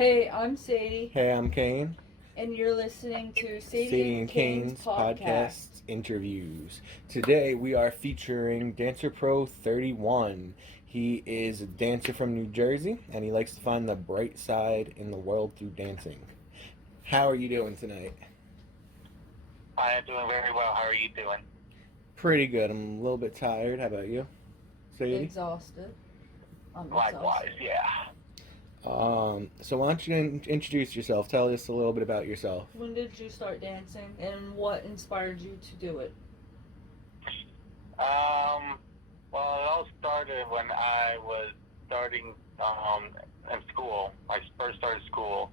Hey, I'm Sadie, Hey, I'm Kane. and you're listening to Sadie Sadie and and Kane's Kane's podcast. podcast interviews. Today we are featuring Dancer Pro 31. He is a dancer from New Jersey and he likes to find the bright side in the world through dancing. How are you doing tonight? I am doing very well. How are you doing? Pretty good. I'm a little bit tired. How about you, Sadie? Exhausted. I'm Likewise, exhausted. yeah. So why don't you introduce yourself? Tell us a little bit about yourself. When did you start dancing, and what inspired you to do it? Um, well, it all started when I was starting in school. I first started school.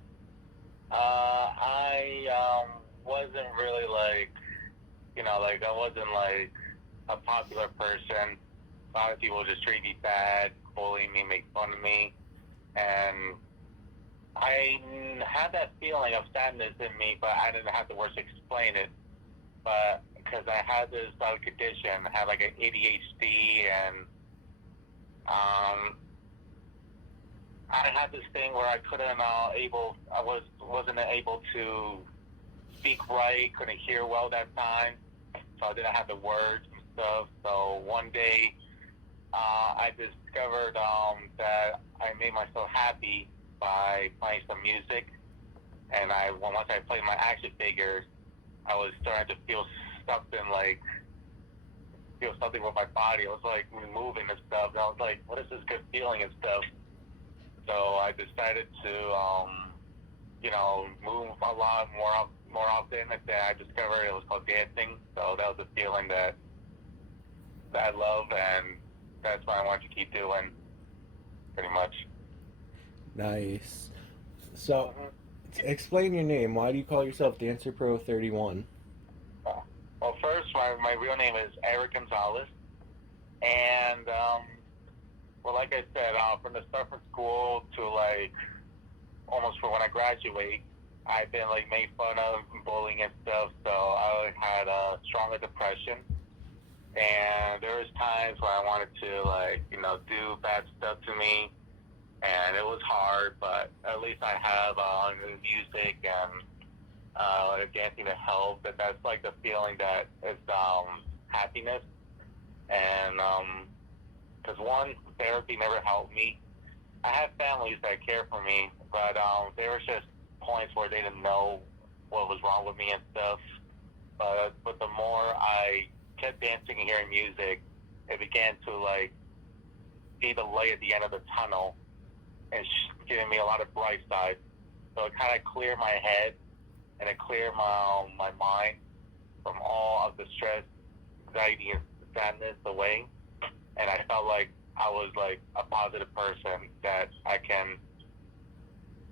I wasn't really like, I wasn't like a popular person. A lot of people just treat me bad, bully me, make fun of me, and I had that feeling of sadness in me, but I didn't have the words to explain it. But because I had this condition, I had like an ADHD, and um, I had this thing where I couldn't wasn't able to speak right, couldn't hear well that time, so I didn't have the words and stuff. So one day, I discovered that I made myself happy by playing some music, and once I played my action figures, I was starting to feel something with my body. I was like moving and stuff. And I was like, what is this good feeling and stuff? So I decided to, move a lot more often. And then I discovered it was called dancing. So that was a feeling that I love, and that's what I want to keep doing, pretty much. Nice. So, Mm-hmm. explain your name. Why do you call yourself Dancer Pro 31? Well, first, my real name is Eric Gonzalez, and well, like I said, from the start from school to like almost for when I graduate, I've been like made fun of, bullying and stuff. So I had a stronger depression, and there was times where I wanted to do bad stuff to me, and it was hard. But at least I have music and dancing to help. That's like the feeling that is happiness, and because one, therapy never helped me. I have families that care for me, but there was just points where they didn't know what was wrong with me and stuff. But the more I kept dancing and hearing music, it began to like see the light at the end of the tunnel and giving me a lot of bright side. So it kind of cleared my head, and it cleared my mind from all of the stress, anxiety, and sadness away. And I felt like I was like a positive person that I can,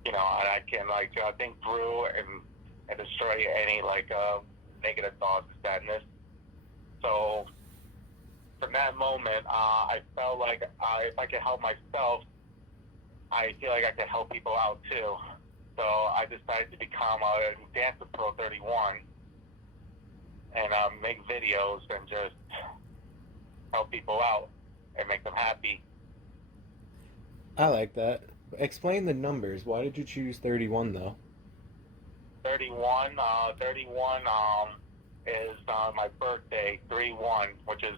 and I can think through and destroy any negative thoughts, sadness. So from that moment, I felt like if I could help myself, I feel like I could help people out too. So I decided to become a Dancer Pro 31 and make videos and just help people out and make them happy. I like that. Explain the numbers. Why did you choose 31 though? 31 is my birthday, 3-1, which is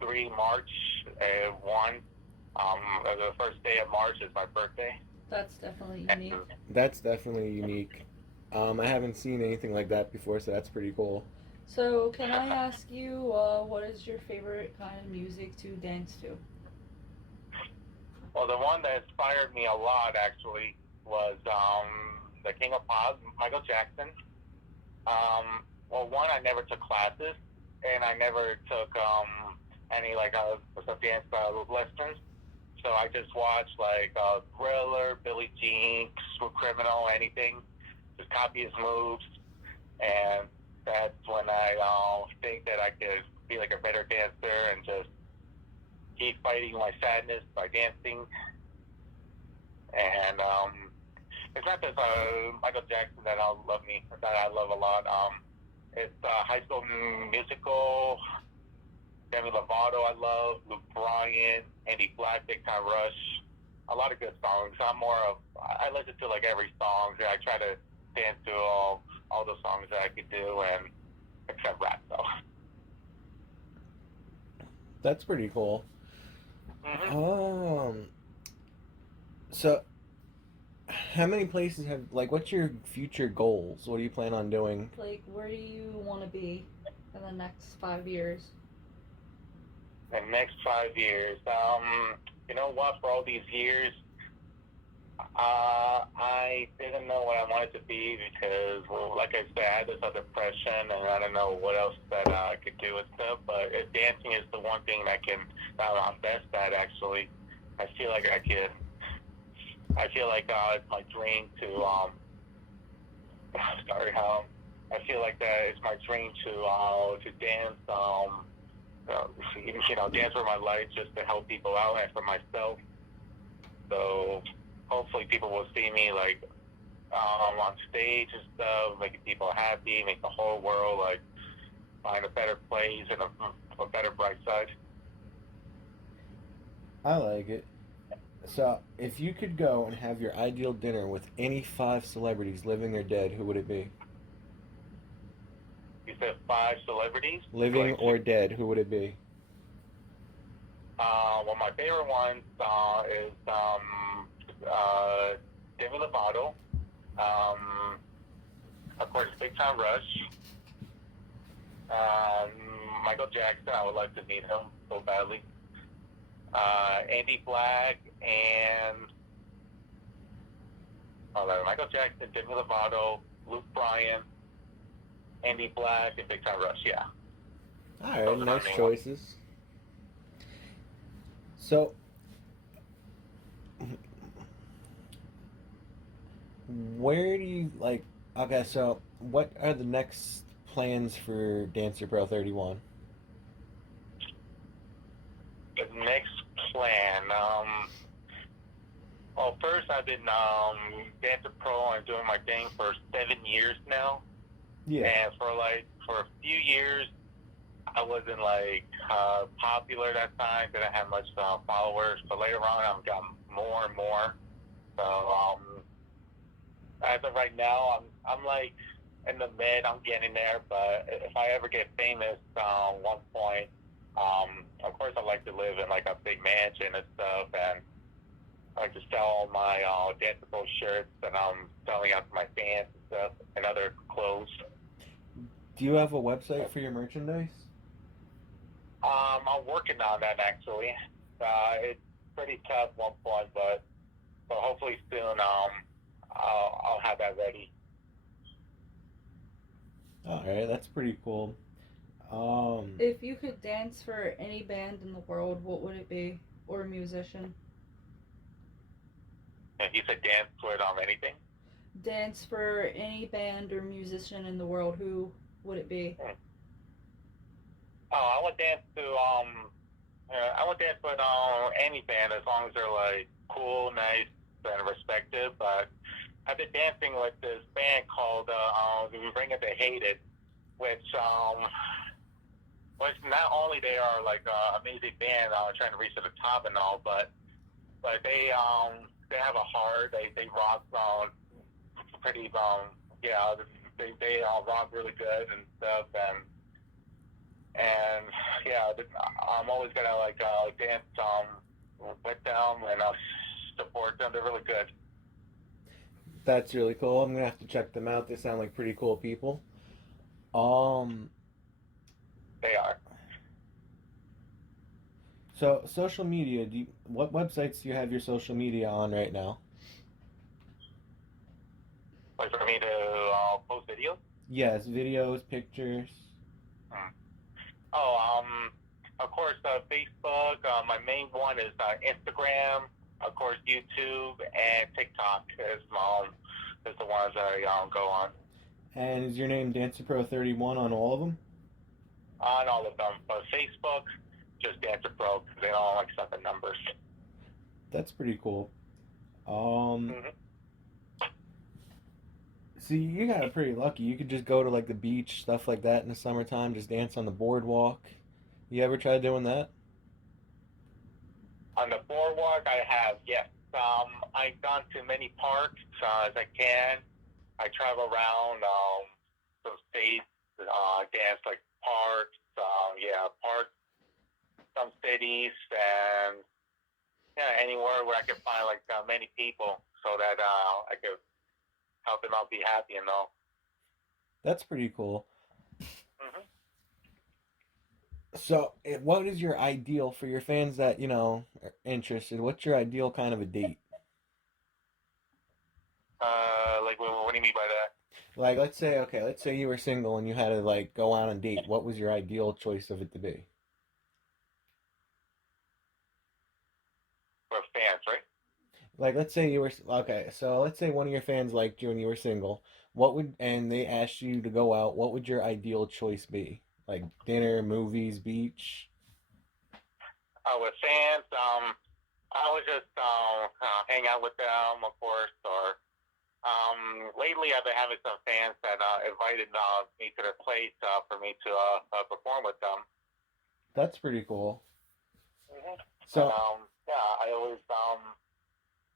3 March 1. The first day of March is my birthday. That's definitely unique. That's definitely unique. I haven't seen anything like that before, so that's pretty cool. So, can I ask you, what is your favorite kind of music to dance to? Well, the one that inspired me a lot actually was the King of Pop, Michael Jackson. Well, one, I never took classes, and I never took any some dance lessons. So I just watched Thriller, Billie Jean, Criminal, anything. Just copy his moves, and that's when I think that I could be like a better dancer and just keep fighting my sadness by dancing. And it's not just Michael Jackson that I love me that I love a lot. It's High School Musical, Demi Lovato I love, Luke Bryan, Andy Black, Big Time Rush. a lot of good songs. I listen to like every song. I try to dance to all the songs that I could do, and except rap though. That's pretty cool. Hmm. So how many places have like? What's your future goals? What do you plan on doing? Like, where do you want to be in the next 5 years? The next 5 years, you know what? For all these years, I didn't know what I wanted to be because, well, like I said, I had this other depression, and I don't know what else that I could do and stuff. But dancing is the one thing that I'm best at. Actually, I feel like I could. I feel like it's my dream to sorry, I feel like that it's my dream to dance. Dance for my life just to help people out and for myself. So hopefully people will see me like on stage and stuff, making people happy, make the whole world like find a better place and a better bright side. I like it. So, if you could go and have your ideal dinner with any 5 celebrities, living or dead, who would it be? You said 5 celebrities, Living like or dead, who would it be? well, my favorite one is Demi Lovato. Um, of course, Big Time Rush. Um, Michael Jackson. I would like to meet him so badly. Andy Black and Michael Jackson, Demi Lovato, Luke Bryan, Andy Black, and Big Time Rush. Yeah, All right, those are my nice main ones. choices. So, where do you like? Okay, so what are the next plans for Dancer Pro 31? The next plan. Well, first I've been Dancer Pro and doing my thing for 7 years now, Yeah. and for a few years I wasn't like popular that time. Didn't have much followers, but later on I've gotten more and more. So as of right now, I'm like in the mid. I'm getting there, but if I ever get famous, one point, of course I'd like to live in like a big mansion and stuff, and I like to sell all my Dancer Pro shirts and I'm selling out to my fans and stuff and other clothes. Do you have a website for your merchandise? I'm working on that actually. It's pretty tough one point, but hopefully soon I'll have that ready. All right, that's pretty cool. If you could dance for any band in the world, what would it be? Or musician? If you said dance with anything, Dance for any band or musician in the world, who would it be? I would dance to I would dance with any band as long as they're like cool, nice, and respected. But I've been dancing with this band called We Bring It to Hate It, which not only they are like amazing band trying to reach to the top and all, but they have a heart. They rock pretty yeah, they rock really good and stuff, and yeah, I'm always gonna like dance with them and support them. They're really good. That's really cool. I'm gonna have to check them out. They sound like pretty cool people. Um, They are. so social media. What websites do you have your social media on right now? Like for me to post videos. Yes, videos, pictures. Hmm. Oh, of course, Facebook. My main one is Instagram. Of course, YouTube and TikTok is the ones I go And is your name Dancer Pro 31 on all of them? on all of them. But Facebook, just Dancer Pro, because they don't accept the numbers. That's pretty cool. Mm-hmm. See, you got it pretty lucky. You could just go to like the beach, stuff like that in the summertime, just dance on the boardwalk. You ever tried doing that? On the boardwalk, I have, yes. I've gone to many parks as I can. I travel around some states, dance like parks, parks, some cities, and yeah, anywhere where I can find like many people so that I could help them out be happy and all. That's pretty cool. Mm-hmm. So, what is your ideal for your fans that are interested? What's your ideal kind of a date? Like, what do you mean by that? Like, let's say you were single and you had to like go on a date. What was your ideal choice of it to be? For fans, right? Like, let's say you were okay. So, let's say one of your fans liked you and you were single. And they asked you to go out. What would your ideal choice be? Like dinner, movies, beach. With fans, I would just hang out with them, of course. Or lately, I've been having some fans that invited me to their place for me to perform with them. That's pretty cool. Mm-hmm. So, And, yeah, I always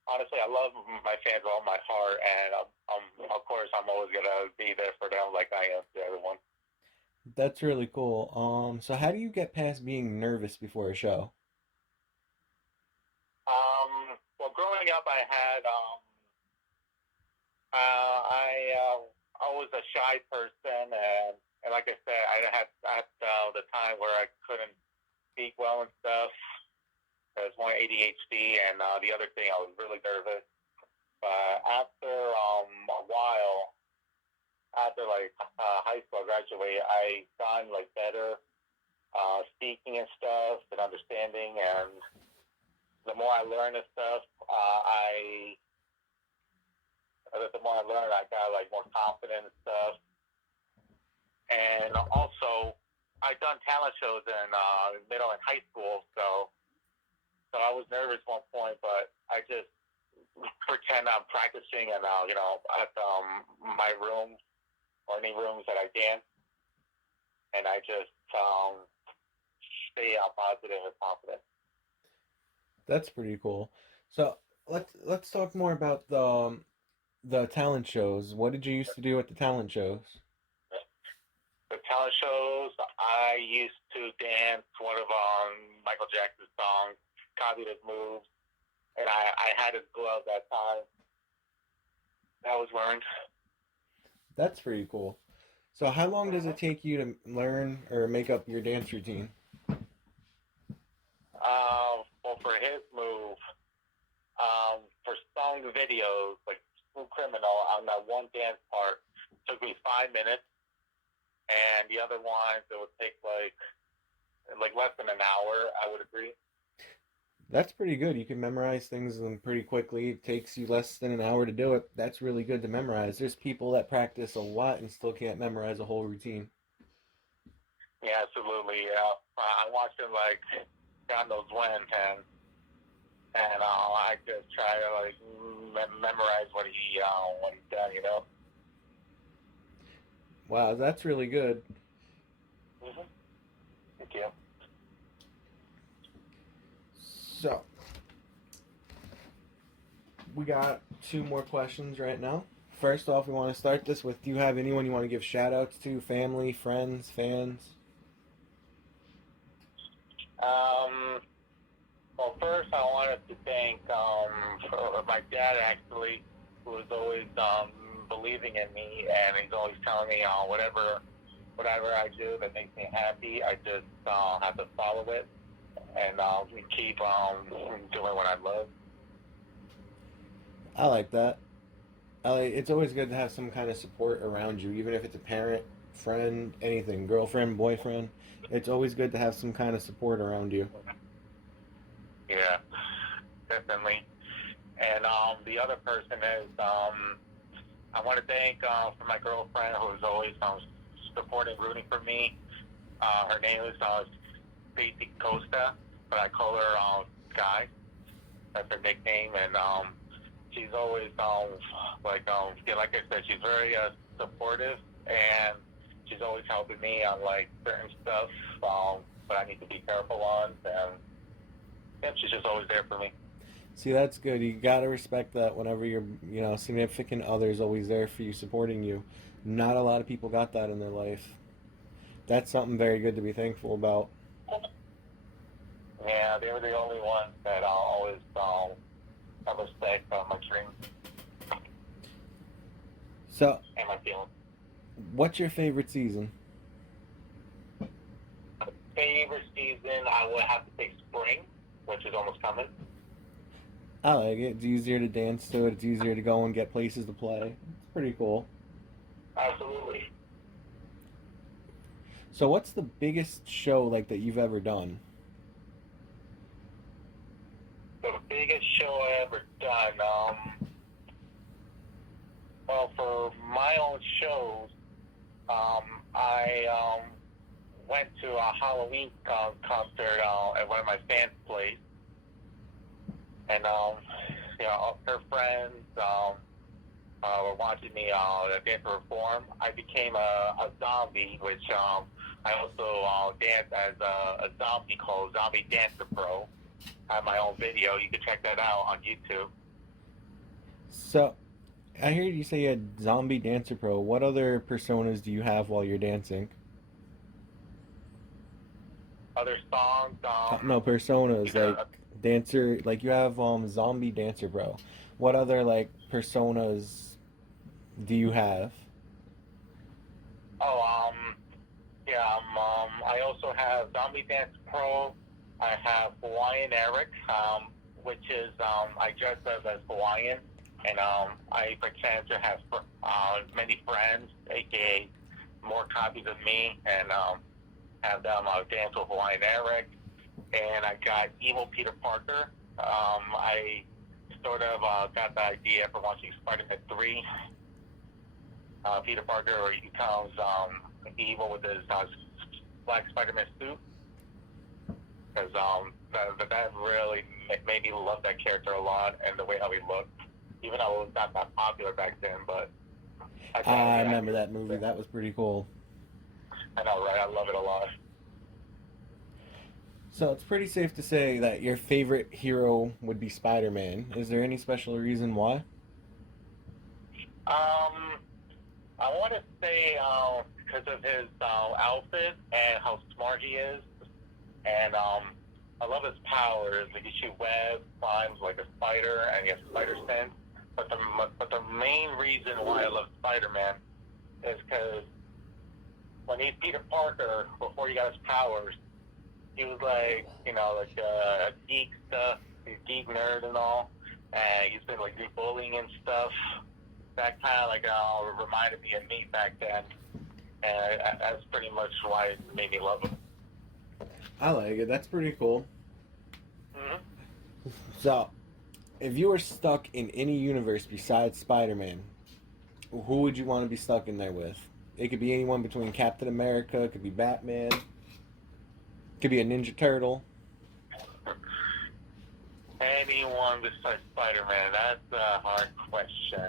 honestly, I love my fans with all my heart, and of course, I'm always gonna be there for them like I am to everyone. that's really cool. So how do you get past being nervous before a show? Well, growing up, I was a shy person, and like I said, I had the time where I couldn't speak well and stuff. I was more ADHD, and the other thing, I was really nervous. But after a while, after like high school, I graduated, I gotten like better speaking and stuff and understanding, and the more I learned and stuff, the more I learned, I got like more confident and stuff. And also, I done talent shows in middle and high school, so I was nervous at one point, but I just pretend I'm practicing and at my room or any rooms that I dance, and I just stay positive and confident. That's pretty cool. So let's talk more about the talent shows. What did you used to do at the talent shows? The talent shows, I used to dance one of Michael Jackson's songs, copy his moves, and I had his glove that time. That was learned. That's pretty cool. So how long does it take you to learn or make up your dance routine? Well, for his move, for song videos, like Smooth Criminal, on that one dance part, took me 5 minutes, and the other ones, it would take like less than an hour, I would agree. That's pretty good. You can memorize things pretty quickly. It takes you less than an hour to do it. That's really good to memorize. There's people that practice a lot and still can't memorize a whole routine. Yeah, absolutely. Yeah, I watched him like God knows when, and I just try to like memorize what he done. Wow, that's really good. Mm-hmm. Thank you. So, we got two more questions right now. First off, we want to start this with, do you have anyone you want to give shout outs to? Family, friends, fans? Well, first I wanted to thank for my dad, actually, who was always believing in me, and he's always telling me whatever I do that makes me happy, I just have to follow it and keep doing what I love. I like that. It's always good to have some kind of support around you, even if it's a parent, friend, anything, girlfriend, boyfriend. It's always good to have some kind of support around you. Yeah, definitely. And the other person is I want to thank for my girlfriend who's always supporting, rooting for me. Her name is Stacey Costa, but I call her Sky. That's her nickname, and she's always like I said, she's very supportive, and she's always helping me on like certain stuff but I need to be careful on, and yeah, she's just always there for me. See, that's good. You gotta respect that whenever your significant other is always there for you, supporting you. Not a lot of people got that in their life. That's something very good to be thankful about. Yeah, they were the only ones that always have respect for my dreams So, and my feelings. what's your favorite season? Favorite season, I would have to say spring, which is almost coming. I like it. It's easier to dance to it. It's easier to go and get places to play. It's pretty cool. Absolutely. So, what's the biggest show like that you've ever done? The biggest show I ever done. Well, for my own shows, I went to a Halloween concert at one of my fans' place, and her friends were watching me dance perform. I became a zombie, which I also danced as a zombie called Zombie Dancer Pro. I have my own video. You can check that out on YouTube. So, I heard you say you had Zombie Dancer Pro. What other personas do you have while you're dancing? Other songs, No, personas like dancer. Like you have Zombie Dancer Pro. What other like personas do you have? oh, yeah, I also have Zombie Dance Pro. I have Hawaiian Eric, which is I dress up as Hawaiian, and I pretend to have many friends, aka more copies of me, and have them dance with Hawaiian Eric. And I got Evil Peter Parker. I sort of got the idea from watching Spider-Man 3. Peter Parker, where he becomes evil with his black Spider-Man suit. Because that really made me love that character a lot, and the way how he looked. Even though it was not that popular back then, but I remember that movie. That was pretty cool. I know, right? I love it a lot. So it's pretty safe to say that your favorite hero would be Spider-Man. Is there any special reason why? I want to say because of his outfit and how smart he is, and I love his powers. Like he shoots webs, climbs like a spider, and he has spider sense. But the main reason why I love Spider-Man is because when he's Peter Parker, before he got his powers, he was like, like a geek stuff, he's a geek nerd and all, and he's been like do bullying and stuff. That kind of like reminded me of me back then, and that's pretty much why it made me love him. I like it. That's pretty cool. Mm-hmm. So, if you were stuck in any universe besides Spider-Man, who would you want to be stuck in there with? It could be anyone between Captain America, it could be Batman, it could be a Ninja Turtle. Anyone besides Spider-Man? That's a hard question.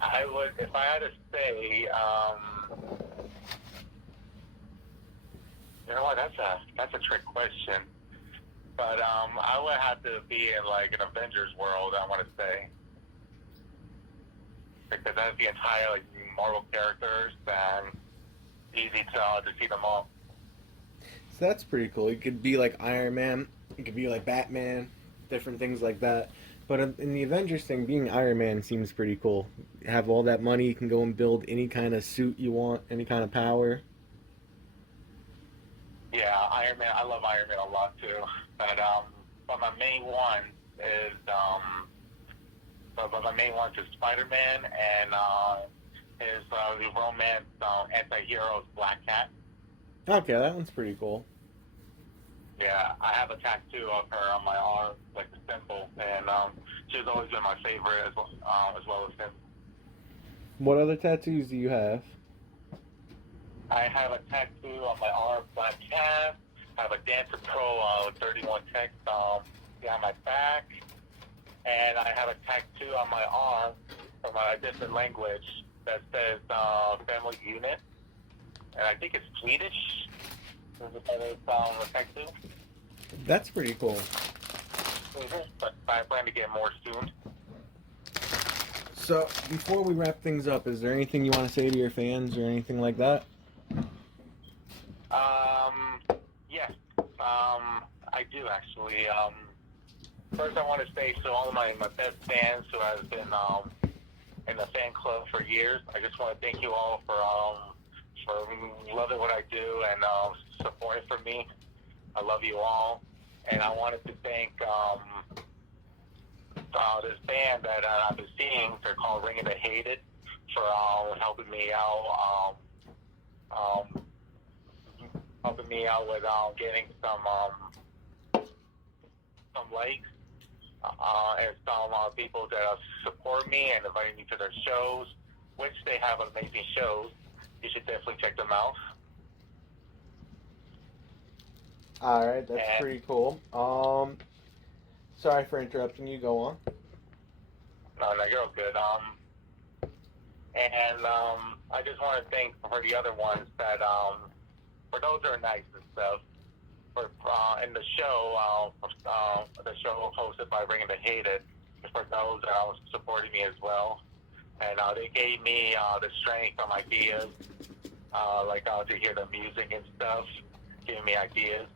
I would, if I had to say, you know what? That's a trick question. But I would have to be in like an Avengers world. I want to say, because that's the entire like Marvel characters, and easy to see them all. So that's pretty cool. It could be like Iron Man, it could be like Batman, different things like that. But in the Avengers thing, being Iron Man seems pretty cool. You have all that money, you can go and build any kind of suit you want, any kind of power. Yeah, Iron Man. I love Iron Man a lot too. But my main one is Spider-Man and his the romance anti-hero Black Cat. Okay, that one's pretty cool. Yeah, I have a tattoo of her on my arm, like the symbol, and she's always been my favorite as well as him. What other tattoos do you have? I have a tattoo on my arm, Black Cat. I have a Dancer Pro 31 text behind my back, and I have a tattoo on my arm from a different language that says Family Unit, and I think it's Swedish. A tattoo. That's pretty cool. But I plan to get more soon. So, before we wrap things up, is there anything you want to say to your fans or anything like that? Yes. I do actually. First, I want to say to all of my best fans who has been in the fan club for years, I just want to thank you all for loving what I do and supporting for me. I love you all, and I wanted to thank this band that I've been seeing. They're called Ring of the Hated for helping me out. Helping me out with getting some likes and some people that support me and inviting me to their shows, which they have amazing shows. You should definitely check them out. All right, that's pretty cool. Sorry for interrupting you. Go on. No, you're all good. And I just want to thank for the other ones that for those that are nice and stuff. For in the show hosted by Ring of the Hated, for those that are supporting me as well, and they gave me the strength of ideas, like to hear the music and stuff, giving me ideas,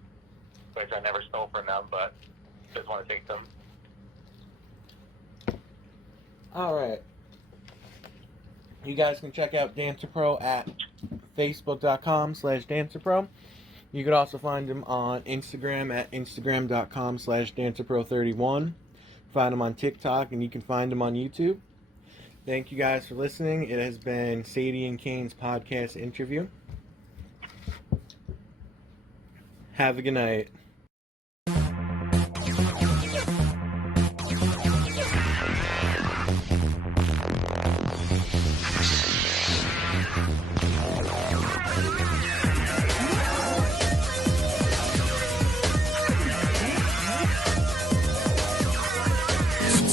which I never stole from them, but just want to thank them. All right. You guys can check out Dancer Pro at facebook.com/DancerPro. You could also find him on Instagram at instagram.com/DancerPro31. Find him on TikTok, and you can find him on YouTube. Thank you guys for listening. It has been Sadie and Kane's podcast interview. Have a good night.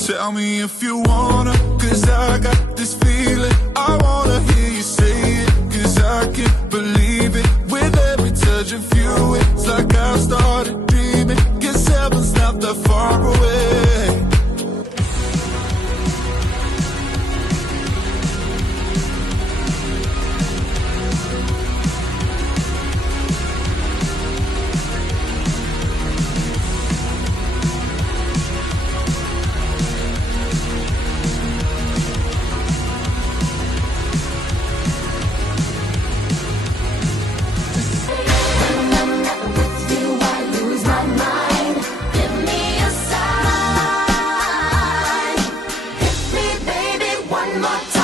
Tell me if you wanna, cause I got this feeling. I wanna hear you say it, cause I can't believe it. With every touch of you, it's like I've started dreaming. Guess heaven's not that far away. One more time.